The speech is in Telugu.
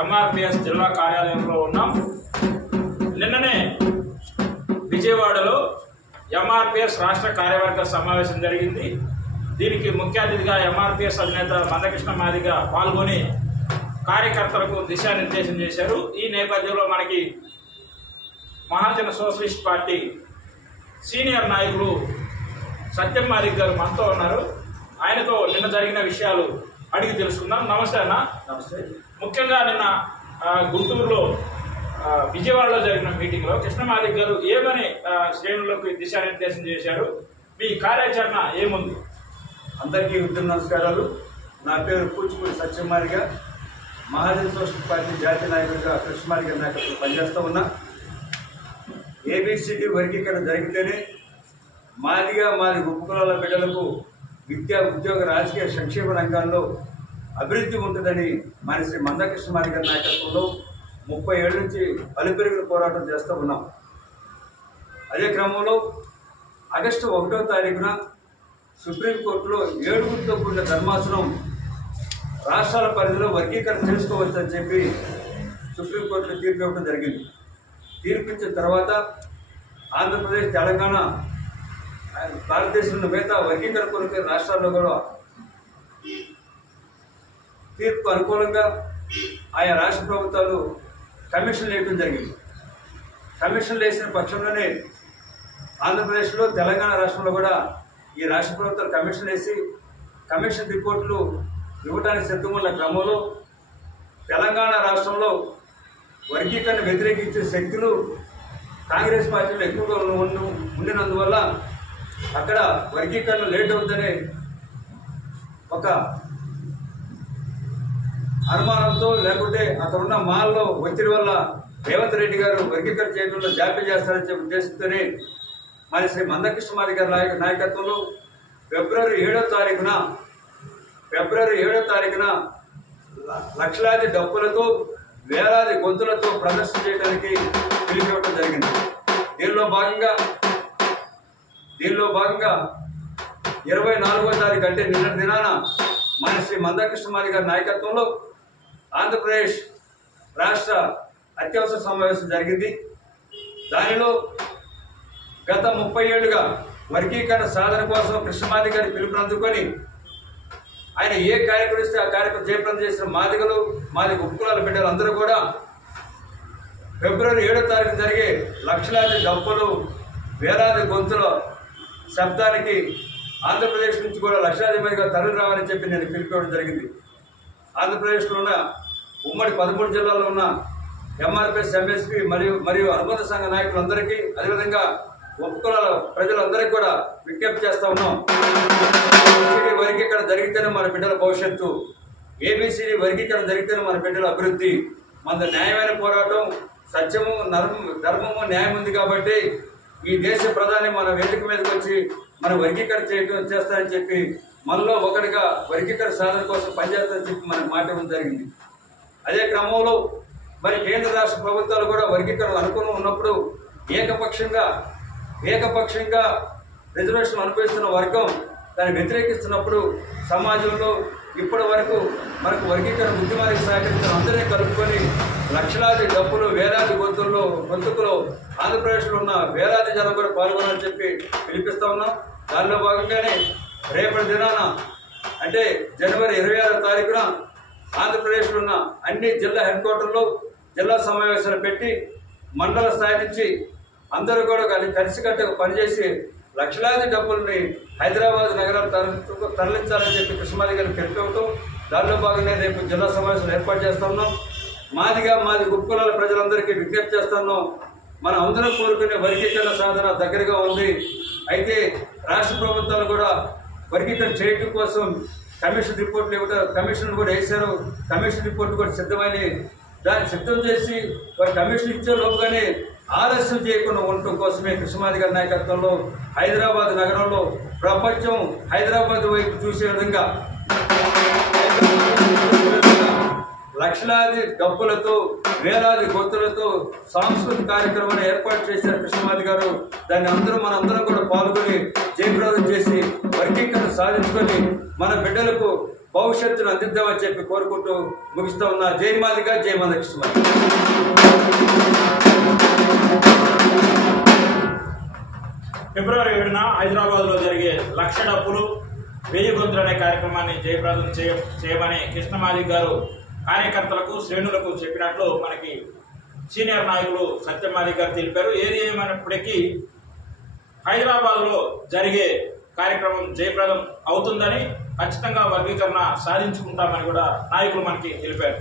ఎంఆర్పిఎస్ జిల్లా కార్యాలయంలో ఉన్నాం. నిన్ననే విజయవాడలో ఎంఆర్పిఎస్ రాష్ట్ర కార్యవర్గ సమావేశం జరిగింది. దీనికి ముఖ్య అతిథిగా ఎంఆర్పిఎస్ అధినేత మందకృష్ణ మాదిగ పాల్గొని కార్యకర్తలకు దిశానిర్దేశం చేశారు. ఈ నేపథ్యంలో మనకి మహాజన సోషలిస్ట్ పార్టీ సీనియర్ నాయకులు సత్యం మాదిగ గారు మనతో ఉన్నారు. ఆయనతో నిన్న జరిగిన విషయాలు అడిగి తెలుసుకుందాం. నమస్తే అన్న. నమస్తే. ముఖ్యంగా నిన్న గుంటూరులో విజయవాడలో జరిగిన మీటింగ్లో కృష్ణ మాదిగ గారు ఏమని శ్రేణులకు దిశానిర్దేశం చేశారు? మీ కార్యాచరణ ఏముంది? అందరికీ ఉత్తమ నమస్కారాలు. నా పేరు కూచిపూడి సత్యం మాదిగ. మహాజన సోషలిస్ట్ పార్టీ జాతీయ నాయకుడిగా కృష్ణ మాదిగ నాయకత్వం పనిచేస్తూ ఉన్నా. ఏబిసిడి వర్గీకరణ జరిగితేనే మాదిగ ఉపకులాల బిడ్డలకు విద్యా, ఉద్యోగ, రాజకీయ, సంక్షేమ రంగాల్లో అభివృద్ధి ఉంటుందని మన శ్రీ మందకృష్ణ మాదిగ నాయకత్వంలో 30 ఏళ్ళ నుంచి అలుపెరుగున పోరాటం చేస్తూ ఉన్నాం. అదే క్రమంలో ఆగస్టు 1వ తారీఖున సుప్రీంకోర్టులో 7గురితో కూడిన ధర్మాసనం రాష్ట్రాల పరిధిలో వర్గీకరణ చేసుకోవచ్చని చెప్పి సుప్రీంకోర్టులో తీర్పు ఇవ్వడం జరిగింది. తీర్పు ఇచ్చిన తర్వాత ఆంధ్రప్రదేశ్, తెలంగాణ, భారతదేశంలో మిగతా వర్గీకరణ కొరకు రాష్ట్రాల్లో కూడా తీర్పు అనుకూలంగా ఆయా రాష్ట్ర ప్రభుత్వాలు కమిషన్లు వేయడం జరిగింది. కమిషన్లు వేసిన పక్షంలోనే ఆంధ్రప్రదేశ్లో, తెలంగాణ రాష్ట్రంలో కూడా ఈ రాష్ట్ర ప్రభుత్వాలు కమిషన్ వేసి కమిషన్ రిపోర్టులు ఇవ్వడానికి సిద్ధంగా ఉన్న క్రమంలో తెలంగాణ రాష్ట్రంలో వర్గీకరణ వ్యతిరేకించే శక్తులు కాంగ్రెస్ పార్టీలో ఎక్కువగా ఉండినందువల్ల అక్కడ వర్గీకరణ లేట్ అవుతుందనే ఒక అనుమానంతో, లేకుంటే అక్కడ ఉన్న మాల్లో ఒత్తిడి వల్ల రేవంత్ రెడ్డి గారు వర్గీకరణ చేయడంలో జాప్యం చేస్తారని చెప్పి ఉద్దేశంతోనే మరి శ్రీ మందకృష్ణ మాదిగ గారి నాయకత్వంలో ఫిబ్రవరి 7వ తారీఖున లక్షలాది డప్పులతో, వేలాది గొంతులతో ప్రదర్శన చేయడానికి పిలిపివ్వడం జరిగింది. దీనిలో భాగంగా 24వ తారీఖు అంటే నిన్నటి దినాన మన శ్రీ మందకృష్ణ మాదిగ గారి నాయకత్వంలో ఆంధ్రప్రదేశ్ రాష్ట్ర అత్యవసర సమావేశం జరిగింది. దానిలో గత 30 ఏళ్లుగా వర్గీకరణ సాధన కోసం కృష్ణ మాదిగ గారి పిలుపుని అందుకొని ఆయన ఏ కార్యక్రమం ఇస్తే ఆ కార్యక్రమం జయప్రదం చేసిన మాదిగలు, ఉపకులాల బిడ్డలు అందరూ కూడా ఫిబ్రవరి 7వ తారీఖు జరిగే లక్షలాది డప్పులు, వేలాది గొంతుల శబ్దానికి ఆంధ్రప్రదేశ్ నుంచి కూడా లక్షలాది మందిగా తరలి రావాలని చెప్పి నేను పిలిపివ్వడం జరిగింది. ఆంధ్రప్రదేశ్లో ఉన్న ఉమ్మడి 13 జిల్లాల్లో ఉన్న ఎంఆర్పిఎస్, ఎంఎస్పీ మరియు అనుబంధ సంఘ నాయకులందరికీ, అదేవిధంగా ఉపకులాల ప్రజలందరికీ కూడా విజ్ఞప్తి చేస్తూ ఉన్నాం. ఏబిసిడి వర్గీకరణ జరిగితేనే మన బిడ్డల భవిష్యత్తు, ఏబిసిడి వర్గీకరణ జరిగితేనే మన బిడ్డల అభివృద్ధి. మన న్యాయమైన పోరాటం, సత్యము, ధర్మము, న్యాయం ఉంది కాబట్టి ఈ దేశ ప్రధాని మన వేదిక మీదకి వచ్చి మన వర్గీకరణ చేస్తారని చెప్పి మనలో ఒకటిగా వర్గీకరణ సాధన కోసం పనిచేస్తారని చెప్పి మనకు మాట ఇవ్వడం జరిగింది. అదే క్రమంలో మరి కేంద్ర రాష్ట్ర ప్రభుత్వాలు కూడా వర్గీకరణ అనుకూలం ఉన్నప్పుడు ఏకపక్షంగా రిజర్వేషన్ అనుభవిస్తున్న వర్గం దాన్ని వ్యతిరేకిస్తున్నప్పుడు సమాజంలో ఇప్పటి వరకు మనకు వర్గీకరణ ఉద్యమానికి సహకరించిన అందరినీ కలుపుకొని లక్షలాది డబ్బులు, వేలాది గొంతుకులు ఆంధ్రప్రదేశ్లో ఉన్న వేలాది జనం కూడా పాల్గొనాలని చెప్పి పిలిపిస్తా ఉన్నాం. దానిలో భాగంగానే రేపటి దినాన అంటే జనవరి 26వ తారీఖున ఆంధ్రప్రదేశ్లో ఉన్న అన్ని జిల్లా హెడ్ క్వార్టర్లో జిల్లా సమావేశాలు పెట్టి మండల స్థాయి నుంచి అందరూ కూడా కలిసికట్టుగా పనిచేసి లక్షలాది డబ్బుల్ని హైదరాబాద్ నగరాలు తరలించాలని చెప్పి కృష్ణ మాదిగ గారిని పిలిపివ్వటం, దానిలో భాగంగా రేపు జిల్లా సమావేశాలు ఏర్పాటు చేస్తున్నాం. మాది ఉపకులాల ప్రజలందరికీ విజ్ఞప్తి చేస్తున్నాం. మనం అందరం కోరుకునే వర్గీకరణ సాధన దగ్గరగా ఉంది. అయితే రాష్ట్ర ప్రభుత్వాలు కూడా వర్గీకరణ చేయడం కోసం కమిషన్ రిపోర్ట్లు కమిషన్ కూడా వేశారు. కమిషన్ రిపోర్ట్ కూడా సిద్ధమైన దాన్ని సిద్ధం చేసి వారి కమిషన్ ఇచ్చే లోపుగానే ఆలస్యం చేయకుండా ఉండటం కోసమే కృష్ణ మాదిగ గారి నాయకత్వంలో హైదరాబాద్ నగరంలో ప్రపంచం హైదరాబాద్ వైపు చూసే విధంగా లక్షలాది డబ్బులతో వేలాది గొంతులతో సాంస్కృతిక కార్యక్రమాన్ని ఏర్పాటు చేశారు కృష్ణమాది గారు. దాన్ని మనందరం కూడా పాల్గొని జయప్రదం చేసి వర్గీకరణ సాధించుకొని మన బిడ్డలకు భవిష్యత్తును అందిద్దామని చెప్పి కోరుకుంటూ ముగిస్తూ ఉన్నా. జై మాదిగా, జై మందకృష్ణమాది. ఫిబ్రవరి 7న హైదరాబాద్లో జరిగే లక్ష డప్పులు 1000 గొంతులు అనే కార్యక్రమాన్ని జయప్రదం చేయమని కృష్ణమాది గారు కార్యకర్తలకు శ్రేణులకు చెప్పినట్లు మనకి సీనియర్ నాయకులు సత్యమాది గారు తెలిపారు. ఏది ఏమైనప్పటికీ హైదరాబాద్లో జరిగే కార్యక్రమం జయప్రదం అవుతుందని, ఖచ్చితంగా వర్గీకరణ సాధించుకుంటామని కూడా నాయకులు మనకి తెలిపారు.